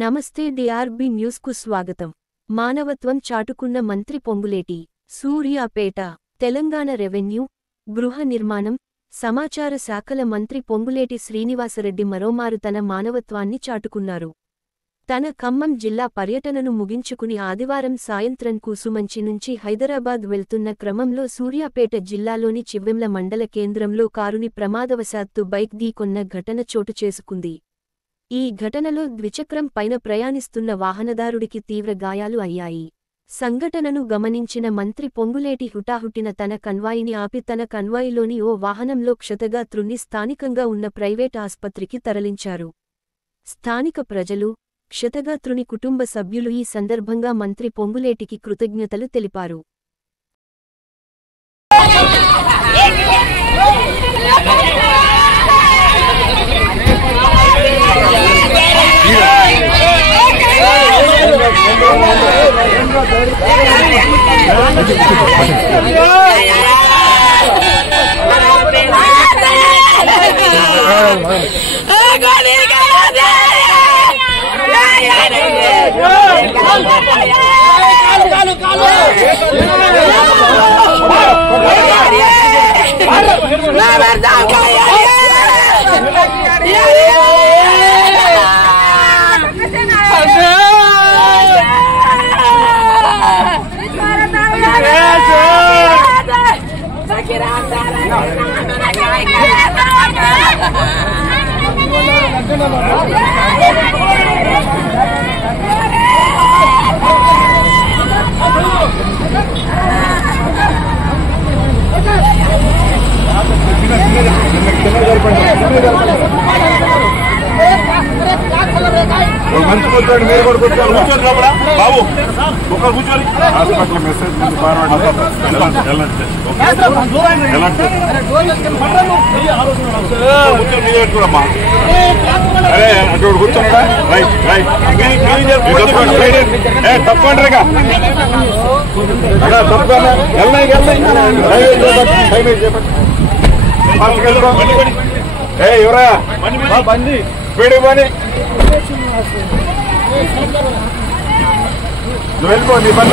నమస్తే DRB news కు స్వాగతం। మానవత్వం చాటుకున్న మంత్రి పొంగులేటి సూర్యాపేట తెలంగాణ రెవెన్యూ గృహ నిర్మాణం సమాచార శాఖల మంత్రి పొంగులేటి శ్రీనివాసరెడ్డి మరోమారు తన మానవత్వాన్ని చాటుకున్నారు। తన ఖమ్మం జిల్లా పర్యటనను ముగించుకుని ఆదివారం సాయంత్రం కూసుమంచి నుంచి హైదరాబాద్ వెళ్తున్న క్రమంలో సూర్యాపేట జిల్లాలోని చివ్వెంల మండల కేంద్రంలో కారుని ప్రమాదవశాత్తు బైక్ ఢీకొన్న ఘటన చోటు చేసుకుంది। ఈ ఘటనలో ద్విచక్రం పైన ప్రయాణిస్తున్న వాహనదారుడికి తీవ్ర గాయాలు అయ్యాయి। సంఘటనను గమనించిన మంత్రి పొంగులేటి హుటాహుటిన తన కన్వాయిని ఆపి తన కన్వాయిలోని ఓ వాహనంలో క్షతగాత్రుణ్ణి స్థానికంగా ఉన్న ప్రైవేట్ ఆస్పత్రికి తరలించారు। స్థానిక ప్రజలు, క్షతగాత్రుని కుటుంబ సభ్యులు ఈ సందర్భంగా మంత్రి పొంగులేటికి కృతజ్ఞతలు తెలిపారు। బాబు ఒక కూర్చోని హాస్పిటల్ మెసేజ్ కూర్చోమ్మా। అరే అటు కూర్చోండా రైట్ రైట్ తప్పండి రేగా తప్పకుండా ఎవరా బండి స్పీడ్ పని నువ్వు వెళ్ళిపో నీ పని